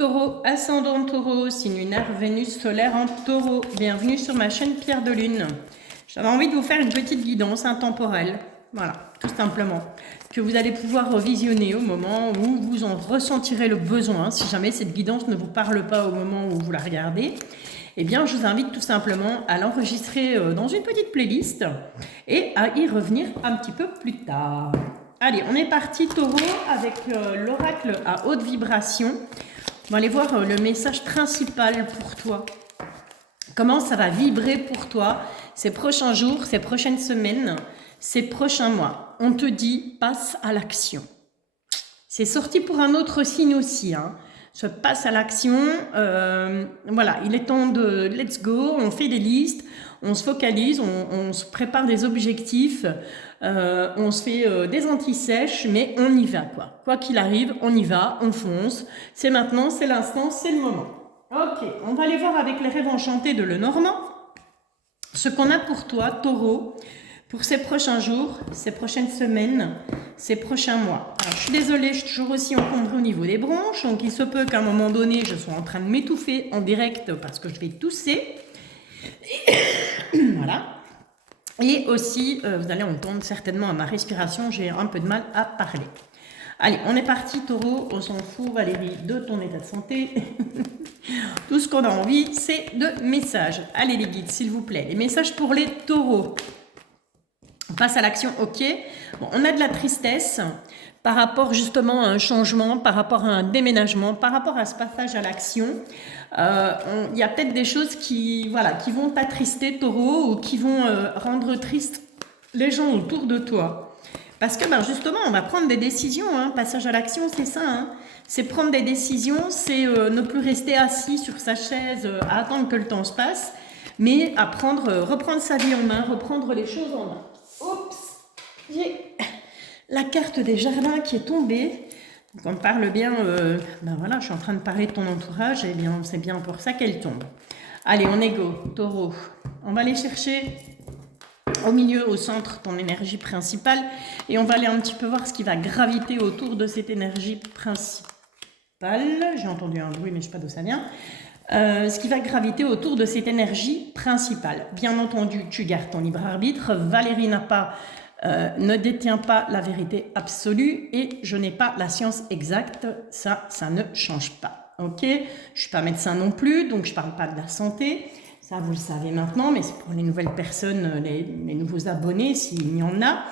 Taureau, ascendant Taureau, signe lunaire, Vénus solaire en Taureau. Bienvenue sur ma chaîne Pierre de Lune. J'avais envie de vous faire une petite guidance intemporelle, voilà, tout simplement, que vous allez pouvoir visionner au moment où vous en ressentirez le besoin. Si jamais cette guidance ne vous parle pas au moment où vous la regardez, eh bien, je vous invite tout simplement à l'enregistrer dans une petite playlist et à y revenir un petit peu plus tard. Allez, on est parti Taureau avec l'oracle à haute vibration. On va aller voir le message principal pour toi. Comment ça va vibrer pour toi ces prochains jours, ces prochaines semaines, ces prochains mois. On te dit, passe à l'action. C'est sorti pour un autre signe aussi, hein. Je passe à l'action. Voilà, il est temps de let's go, on fait des listes, on se focalise, on se prépare des objectifs, on se fait des anti-sèches, mais on y va, quoi. Quoi qu'il arrive, on y va, on fonce. C'est maintenant, c'est l'instant, c'est le moment. Ok, on va aller voir avec les rêves enchantés de Lenormand ce qu'on a pour toi, Taureau, pour ces prochains jours, ces prochaines semaines, ces prochains mois. Alors, je suis désolée, je suis toujours aussi encombrée au niveau des bronches, donc il se peut qu'à un moment donné, je sois en train de m'étouffer en direct parce que je vais tousser. Voilà. Et aussi, vous allez entendre certainement à ma respiration, j'ai un peu de mal à parler. Allez, on est parti, Taureau, on s'en fout, Valérie, de ton état de santé. Tout ce qu'on a envie, c'est de messages. Allez, les guides, s'il vous plaît. Les messages pour les taureaux. On passe à l'action, ok. Bon, on a de la tristesse par rapport justement à un changement, par rapport à un déménagement, par rapport à ce passage à l'action. Il y a peut-être des choses qui vont t'attrister, Taureau, ou qui vont rendre triste les gens autour de toi. Parce que justement, on va prendre des décisions. Hein. Passage à l'action, c'est ça. Hein. C'est prendre des décisions, c'est ne plus rester assis sur sa chaise à attendre que le temps se passe, mais à reprendre sa vie en main, reprendre les choses en main. Oups, j'ai la carte des jardins qui est tombée. Donc on parle bien, voilà, je suis en train de parler de ton entourage, et bien c'est bien pour ça qu'elle tombe. Allez, on est go, Taureau. On va aller chercher au milieu, au centre, ton énergie principale, et on va aller un petit peu voir ce qui va graviter autour de cette énergie principale. J'ai entendu un bruit, mais je ne sais pas d'où ça vient. Ce qui va graviter autour de cette énergie principale. Bien entendu, tu gardes ton libre arbitre. Valérie ne détient pas la vérité absolue et je n'ai pas la science exacte. Ça ne change pas. Ok, je ne suis pas médecin non plus, donc je ne parle pas de la santé. Ça, vous le savez maintenant, mais c'est pour les nouvelles personnes, les nouveaux abonnés, s'il y en a.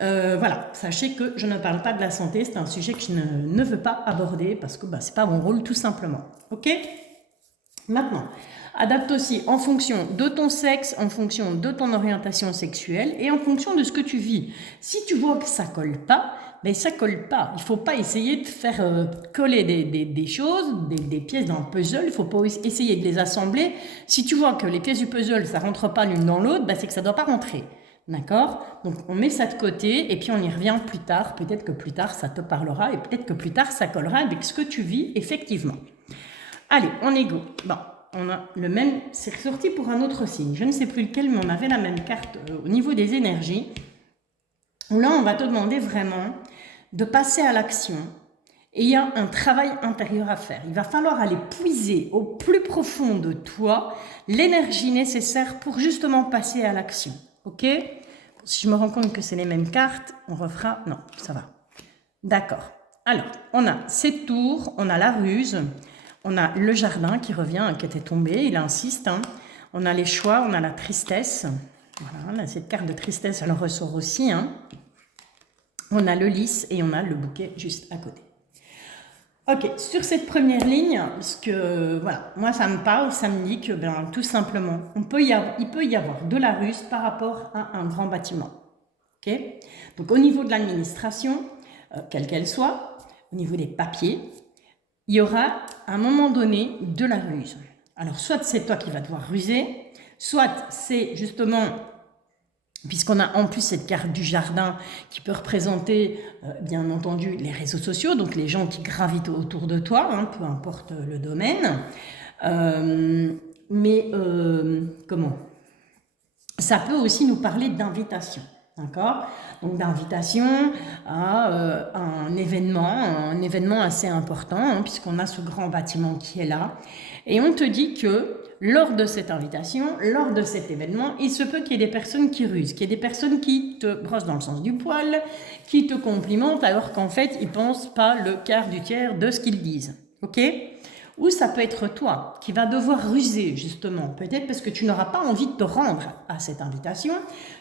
Voilà, sachez que je ne parle pas de la santé, c'est un sujet que je ne veux pas aborder parce que c'est pas mon rôle tout simplement. Ok ? Maintenant, adapte aussi en fonction de ton sexe, en fonction de ton orientation sexuelle et en fonction de ce que tu vis. Si tu vois que ça colle pas, ça colle pas. Il faut pas essayer de faire coller des choses, des pièces d'un puzzle. Il faut pas essayer de les assembler. Si tu vois que les pièces du puzzle, ça rentre pas l'une dans l'autre, c'est que ça doit pas rentrer. D'accord? Donc, on met ça de côté et puis on y revient plus tard. Peut-être que plus tard, ça te parlera et peut-être que plus tard, ça collera avec ce que tu vis effectivement. Allez, on est go. Bon, on a le même, c'est ressorti pour un autre signe. Je ne sais plus lequel, mais on avait la même carte au niveau des énergies. Là, on va te demander vraiment de passer à l'action. Et il y a un travail intérieur à faire. Il va falloir aller puiser au plus profond de toi l'énergie nécessaire pour justement passer à l'action. Ok ? Si je me rends compte que c'est les mêmes cartes, on refera. Non, ça va. D'accord. Alors, on a cette tour, on a la ruse, on a le jardin qui revient, qui était tombé, il insiste. Hein. On a les choix, on a la tristesse. Voilà, là, cette carte de tristesse, elle ressort aussi. Hein. On a le lys et on a le bouquet juste à côté. Ok, sur cette première ligne, parce que voilà, moi ça me parle, ça me dit que tout simplement, il peut y avoir de la ruse par rapport à un grand bâtiment. Ok, donc au niveau de l'administration, quelle qu'elle soit, au niveau des papiers, il y aura à un moment donné de la ruse. Alors soit c'est toi qui vas devoir ruser, soit c'est justement, puisqu'on a en plus cette carte du jardin qui peut représenter bien entendu les réseaux sociaux, donc les gens qui gravitent autour de toi, hein, peu importe le domaine, comment ? Ça peut aussi nous parler d'invitation. D'accord? Donc d'invitation à un événement assez important, hein, puisqu'on a ce grand bâtiment qui est là. Et on te dit que lors de cette invitation, lors de cet événement, il se peut qu'il y ait des personnes qui rusent, qu'il y ait des personnes qui te brossent dans le sens du poil, qui te complimentent, alors qu'en fait, ils ne pensent pas le quart du tiers de ce qu'ils disent. Ok? Ou ça peut être toi qui vas devoir ruser, justement, peut-être parce que tu n'auras pas envie de te rendre à cette invitation,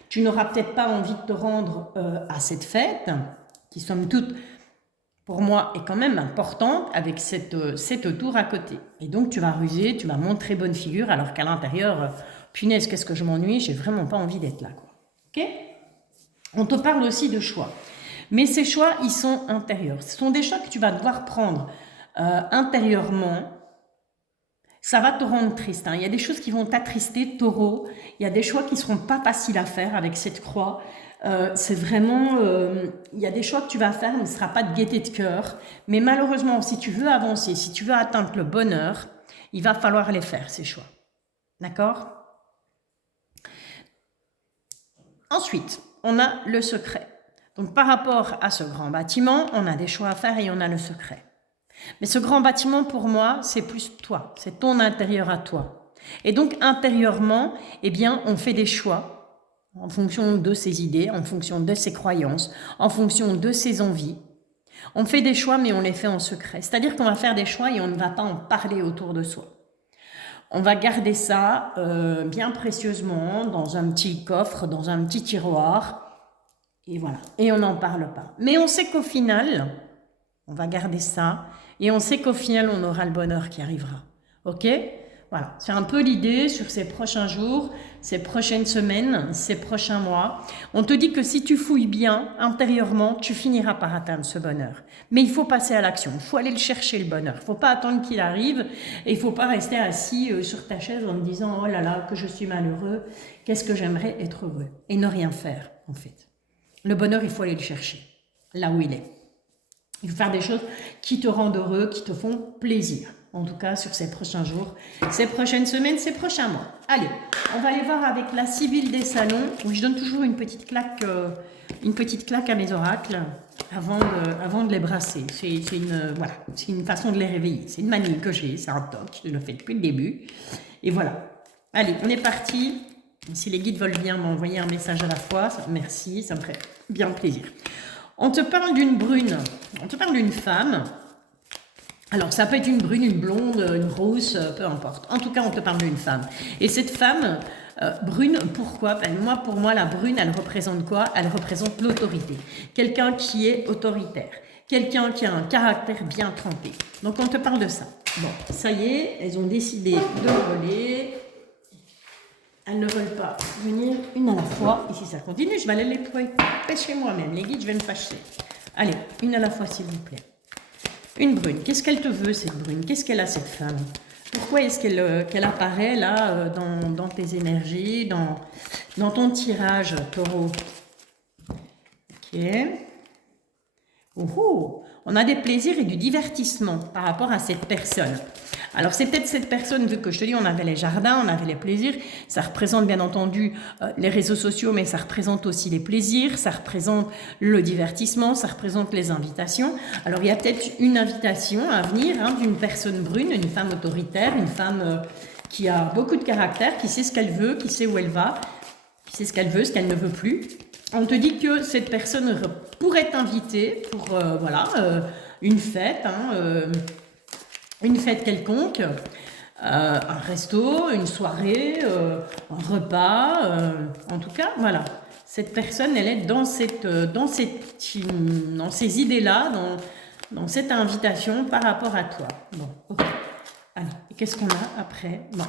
tu n'auras peut-être pas envie de te rendre à cette fête, qui somme toute, pour moi, est quand même importante, avec cette tour à côté. Et donc, tu vas ruser, tu vas montrer bonne figure, alors qu'à l'intérieur, punaise, qu'est-ce que je m'ennuie, j'ai vraiment pas envie d'être là, quoi. Ok? On te parle aussi de choix. Mais ces choix, ils sont intérieurs. Ce sont des choix que tu vas devoir prendre intérieurement. Ça va te rendre triste. Hein. Il y a des choses qui vont t'attrister, taureau. Il y a des choix qui ne seront pas faciles à faire avec cette croix. C'est vraiment... il y a des choix que tu vas faire, mais ce ne sera pas de gaieté de cœur. Mais malheureusement, si tu veux avancer, si tu veux atteindre le bonheur, il va falloir les faire, ces choix. D'accord? Ensuite, on a le secret. Donc, par rapport à ce grand bâtiment, on a des choix à faire et on a le secret. Mais ce grand bâtiment, pour moi, c'est plus toi, c'est ton intérieur à toi. Et donc, intérieurement, eh bien, on fait des choix en fonction de ses idées, en fonction de ses croyances, en fonction de ses envies. On fait des choix, mais on les fait en secret. C'est-à-dire qu'on va faire des choix et on ne va pas en parler autour de soi. On va garder ça bien précieusement dans un petit coffre, dans un petit tiroir. Et voilà. Et on n'en parle pas. Mais on sait qu'au final, on va garder ça. Et on sait qu'au final, on aura le bonheur qui arrivera. Ok? Voilà, c'est un peu l'idée sur ces prochains jours, ces prochaines semaines, ces prochains mois. On te dit que si tu fouilles bien intérieurement, tu finiras par atteindre ce bonheur. Mais il faut passer à l'action, il faut aller le chercher le bonheur. Il ne faut pas attendre qu'il arrive et il ne faut pas rester assis sur ta chaise en te disant « Oh là là, que je suis malheureux, qu'est-ce que j'aimerais être heureux ?» et ne rien faire en fait. Le bonheur, il faut aller le chercher, là où il est. Il faut faire des choses qui te rendent heureux, qui te font plaisir. En tout cas, sur ces prochains jours, ces prochaines semaines, ces prochains mois. Allez, on va aller voir avec la Sibylle des salons, où je donne toujours une petite claque à mes oracles avant de les brasser. C'est une façon de les réveiller. C'est une manie que j'ai, c'est un toc, je le fais depuis le début. Et voilà. Allez, on est parti. Si les guides veulent bien m'envoyer un message à la fois, merci, ça me ferait bien plaisir. On te parle d'une brune, on te parle d'une femme. Alors, ça peut être une brune, une blonde, une rousse, peu importe. En tout cas, on te parle d'une femme. Et cette femme, brune, pourquoi? Pour moi, la brune, elle représente quoi? Elle représente l'autorité. Quelqu'un qui est autoritaire. Quelqu'un qui a un caractère bien trempé. Donc, on te parle de ça. Bon, ça y est, elles ont décidé de voler. Elles ne veulent pas venir une à la fois. Et si ça continue, je vais aller les pêcher moi-même. Les guides, je vais me fâcher. Allez, une à la fois, s'il vous plaît. Une brune. Qu'est-ce qu'elle te veut, cette brune? Qu'est-ce qu'elle a, cette femme? Pourquoi est-ce qu'elle apparaît là, dans tes énergies, dans ton tirage, taureau? Ok. On a des plaisirs et du divertissement par rapport à cette personne. Alors, c'est peut-être cette personne, vu que je te dis, on avait les jardins, on avait les plaisirs. Ça représente bien entendu les réseaux sociaux, mais ça représente aussi les plaisirs, ça représente le divertissement, ça représente les invitations. Alors, il y a peut-être une invitation à venir d'une personne brune, une femme autoritaire, une femme qui a beaucoup de caractère, qui sait ce qu'elle veut, qui sait où elle va, qui sait ce qu'elle veut, ce qu'elle ne veut plus. On te dit que cette personne pourrait t'inviter pour une fête, une fête quelconque, un resto, une soirée, un repas, en tout cas, voilà. Cette personne, elle est dans ces idées-là, dans cette invitation par rapport à toi. Bon, ok. Allez, qu'est-ce qu'on a après? Bon,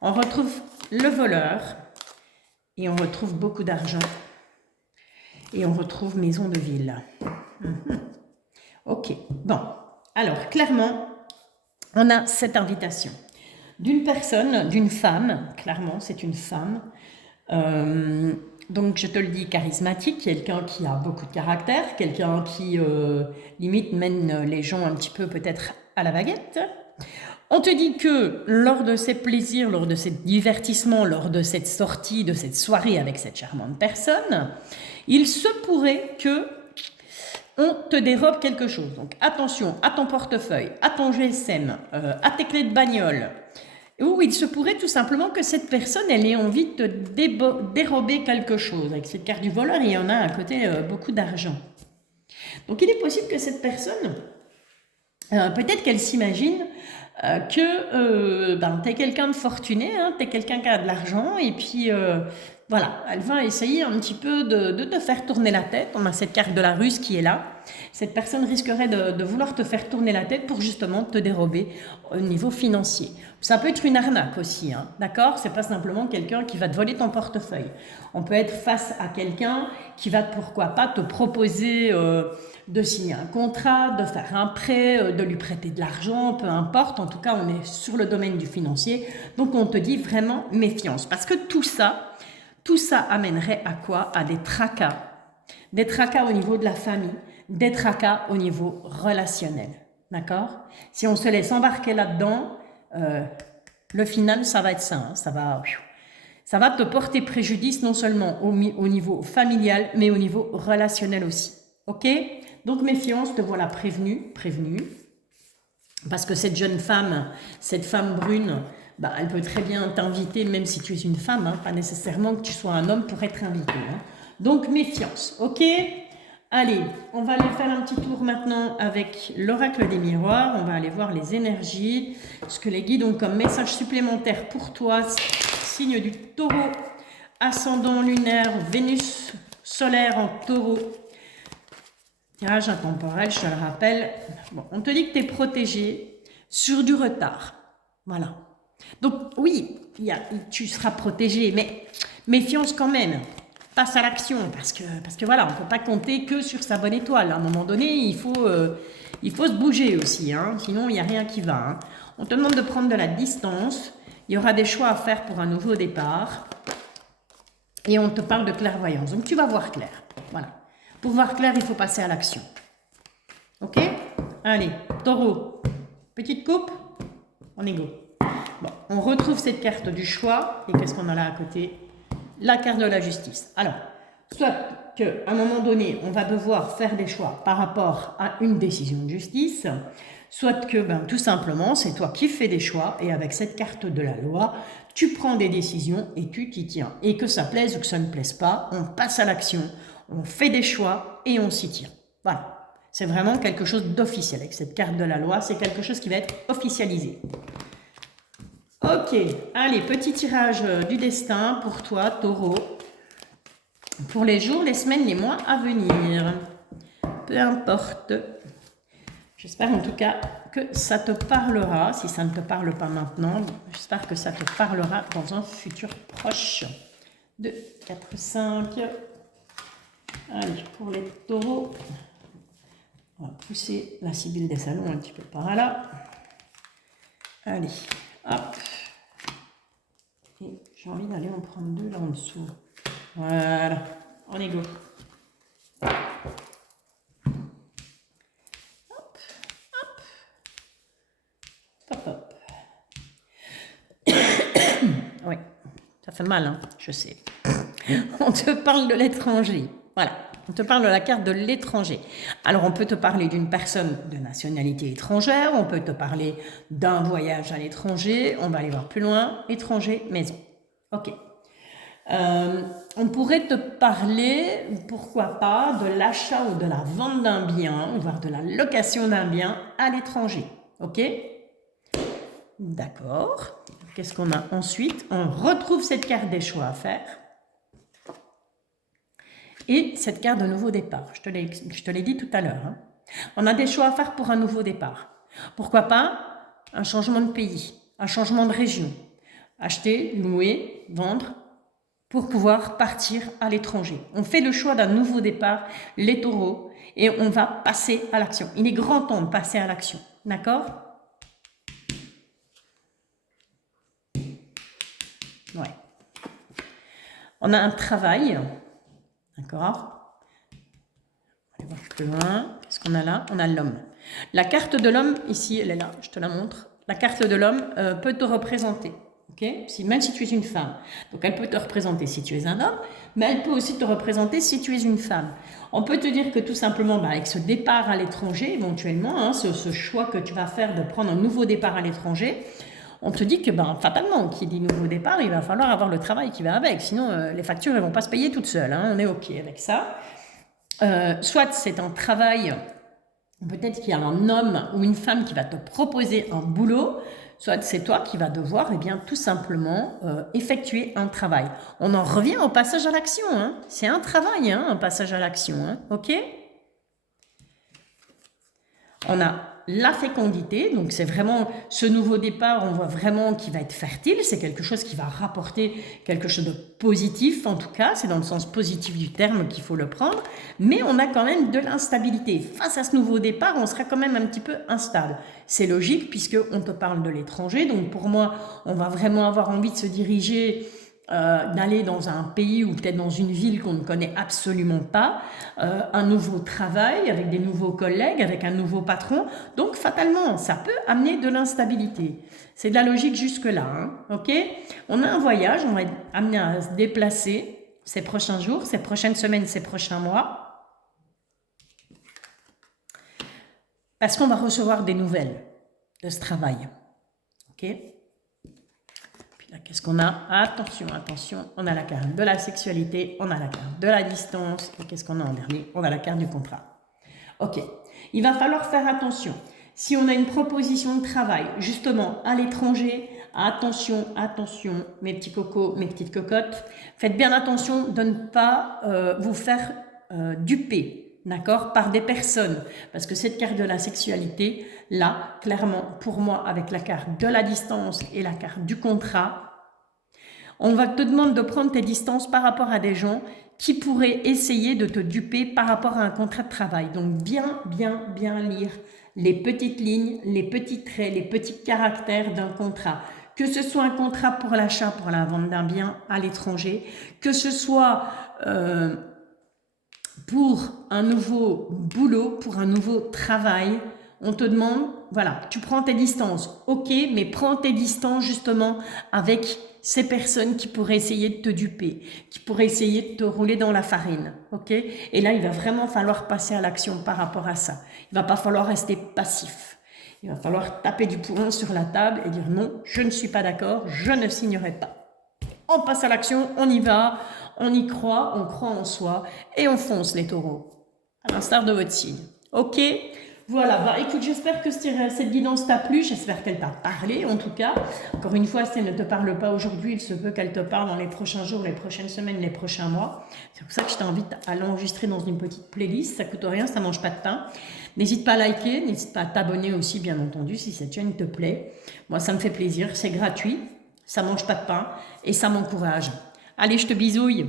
on retrouve le voleur et on retrouve beaucoup d'argent. Et on retrouve maison de ville. Ok, bon. Alors, clairement, on a cette invitation d'une personne, d'une femme. Clairement, c'est une femme. Donc, je te le dis, charismatique. Quelqu'un qui a beaucoup de caractère. Quelqu'un qui, limite, mène les gens un petit peu peut-être à la baguette. On te dit que lors de ces plaisirs, lors de ces divertissements, lors de cette sortie, de cette soirée avec cette charmante personne, il se pourrait que on te dérobe quelque chose. Donc attention à ton portefeuille, à ton GSM, à tes clés de bagnole. Ou il se pourrait tout simplement que cette personne, elle ait envie de te dérober quelque chose. Avec cette carte du voleur, il y en a à côté beaucoup d'argent. Donc il est possible que cette personne, peut-être qu'elle s'imagine que tu es quelqu'un de fortuné, hein, tu es quelqu'un qui a de l'argent, et puis voilà, elle va essayer un petit peu de te faire tourner la tête. On a cette carte de la ruse qui est là. Cette personne risquerait de vouloir te faire tourner la tête pour justement te dérober au niveau financier. Ça peut être une arnaque aussi, hein, d'accord? C'est pas simplement quelqu'un qui va te voler ton portefeuille. On peut être face à quelqu'un qui va, pourquoi pas, te proposer de signer un contrat, de faire un prêt, de lui prêter de l'argent, peu importe. En tout cas, on est sur le domaine du financier. Donc, on te dit vraiment méfiance. Parce que tout ça amènerait à quoi? À des tracas. Des tracas au niveau de la famille, des tracas au niveau relationnel. D'accord? Si on se laisse embarquer là-dedans, le final, ça va être ça. Hein, ça va te porter préjudice non seulement au niveau familial, mais au niveau relationnel aussi. Ok? Donc méfiance, te voilà prévenue. Parce que cette jeune femme, cette femme brune, bah, elle peut très bien t'inviter, même si tu es une femme, hein, pas nécessairement que tu sois un homme pour être invité. Hein. Donc méfiance, ok? Allez, on va aller faire un petit tour maintenant avec l'oracle des miroirs. On va aller voir les énergies, ce que les guides ont comme message supplémentaire pour toi. Signe du taureau, ascendant lunaire, Vénus solaire en taureau. Tirage intemporel, je te le rappelle. Bon, on te dit que tu es protégé sur du retard. Voilà. Donc oui, tu seras protégé, mais méfiance quand même. Passe à l'action, parce que voilà, on ne peut pas compter que sur sa bonne étoile. À un moment donné, il faut se bouger aussi, hein, sinon il n'y a rien qui va. Hein. On te demande de prendre de la distance. Il y aura des choix à faire pour un nouveau départ. Et on te parle de clairvoyance. Donc tu vas voir clair. Voilà. Pour voir clair, il faut passer à l'action. Ok? Allez, taureau. Petite coupe. On est go. Bon, on retrouve cette carte du choix. Et qu'est-ce qu'on a là à côté? La carte de la justice. Alors, soit qu'à un moment donné, on va devoir faire des choix par rapport à une décision de justice, soit que tout simplement, c'est toi qui fais des choix et avec cette carte de la loi, tu prends des décisions et tu t'y tiens. Et que ça plaise ou que ça ne plaise pas, on passe à l'action, on fait des choix et on s'y tient. Voilà. C'est vraiment quelque chose d'officiel. Avec cette carte de la loi, c'est quelque chose qui va être officialisé. Ok, allez, petit tirage du destin pour toi, taureau, pour les jours, les semaines, les mois à venir. Peu importe. J'espère en tout cas que ça te parlera. Si ça ne te parle pas maintenant, j'espère que ça te parlera dans un futur proche. 2, 4, 5. Allez, pour les taureaux, on va pousser la Sibylle des salons un petit peu par là. Allez, hop. Et j'ai envie d'aller en prendre deux là en dessous. Voilà, on est go. Hop, hop, hop, hop. Oui, ça fait mal, hein, je sais. On te parle de l'étranger. Voilà, on te parle de la carte de l'étranger. Alors, on peut te parler d'une personne de nationalité étrangère, on peut te parler d'un voyage à l'étranger, on va aller voir plus loin, étranger, maison. Ok. On pourrait te parler, pourquoi pas, de l'achat ou de la vente d'un bien, voire de la location d'un bien à l'étranger. Ok? D'accord. Qu'est-ce qu'on a ensuite? On retrouve cette carte des choix à faire. Et cette carte de nouveau départ, je te l'ai dit tout à l'heure. Hein. On a des choix à faire pour un nouveau départ. Pourquoi pas un changement de pays, un changement de région. Acheter, louer, vendre, pour pouvoir partir à l'étranger. On fait le choix d'un nouveau départ, les taureaux, et on va passer à l'action. Il est grand temps de passer à l'action. D'accord? Ouais. On a un travail. D'accord? On va aller voir plus loin. Qu'est-ce qu'on a là? On a l'homme. La carte de l'homme, ici, elle est là, je te la montre. la carte de l'homme peut te représenter. Okay, même si tu es une femme. Donc elle peut te représenter si tu es un homme, mais elle peut aussi te représenter si tu es une femme. On peut te dire que tout simplement, avec ce départ à l'étranger, éventuellement, hein, ce choix que tu vas faire de prendre un nouveau départ à l'étranger, on te dit que fatalement, qui dit nouveau départ, il va falloir avoir le travail qui va avec. Sinon, les factures ne vont pas se payer toutes seules. Hein, on est OK avec ça. Soit c'est un travail, peut-être qu'il y a un homme ou une femme qui va te proposer un boulot, soit c'est toi qui vas devoir tout simplement effectuer un travail. On en revient au passage à l'action. Hein. C'est un travail, hein, un passage à l'action. Hein. OK? On a la fécondité, donc c'est vraiment ce nouveau départ, on voit vraiment qu'il va être fertile, c'est quelque chose qui va rapporter quelque chose de positif, en tout cas, c'est dans le sens positif du terme qu'il faut le prendre, mais on a quand même de l'instabilité. Face à ce nouveau départ, on sera quand même un petit peu instable. C'est logique puisqu'on te parle de l'étranger, donc pour moi, on va vraiment avoir envie de se diriger d'aller dans un pays ou peut-être dans une ville qu'on ne connaît absolument pas, un nouveau travail avec des nouveaux collègues, avec un nouveau patron. Donc fatalement, ça peut amener de l'instabilité. C'est de la logique jusque-là. Hein, ok, on a un voyage, on va être amené à se déplacer ces prochains jours, ces prochaines semaines, ces prochains mois. Parce qu'on va recevoir des nouvelles de ce travail. Ok. Qu'est-ce qu'on a? Attention, attention, on a la carte de la sexualité, on a la carte de la distance, et qu'est-ce qu'on a en dernier? On a la carte du contrat. Ok, il va falloir faire attention. Si on a une proposition de travail, justement, à l'étranger, attention, attention, mes petits cocos, mes petites cocottes, faites bien attention de ne pas vous faire duper, d'accord, par des personnes. Parce que cette carte de la sexualité, là, clairement, pour moi, avec la carte de la distance et la carte du contrat, on va te demander de prendre tes distances par rapport à des gens qui pourraient essayer de te duper par rapport à un contrat de travail. Donc, bien lire les petites lignes, les petits traits, les petits caractères d'un contrat. Que ce soit un contrat pour l'achat, pour la vente d'un bien à l'étranger, que ce soit pour un nouveau boulot, pour un nouveau travail, on te demande, voilà, tu prends tes distances, ok, mais prends tes distances justement avec ces personnes qui pourraient essayer de te duper, qui pourraient essayer de te rouler dans la farine, ok? Et là, il va vraiment falloir passer à l'action par rapport à ça. Il ne va pas falloir rester passif. Il va falloir taper du poing sur la table et dire non, je ne suis pas d'accord, je ne signerai pas. On passe à l'action, on y va, on y croit, on croit en soi et on fonce les taureaux, à l'instar de votre signe. Ok? Voilà, écoute, j'espère que cette guidance t'a plu, j'espère qu'elle t'a parlé en tout cas. Encore une fois, si elle ne te parle pas aujourd'hui, il se peut qu'elle te parle dans les prochains jours, les prochaines semaines, les prochains mois. C'est pour ça que je t'invite à l'enregistrer dans une petite playlist, ça coûte rien, ça mange pas de pain. N'hésite pas à liker, n'hésite pas à t'abonner aussi bien entendu si cette chaîne te plaît. Moi ça me fait plaisir, c'est gratuit, ça mange pas de pain et ça m'encourage. Allez, je te bisouille.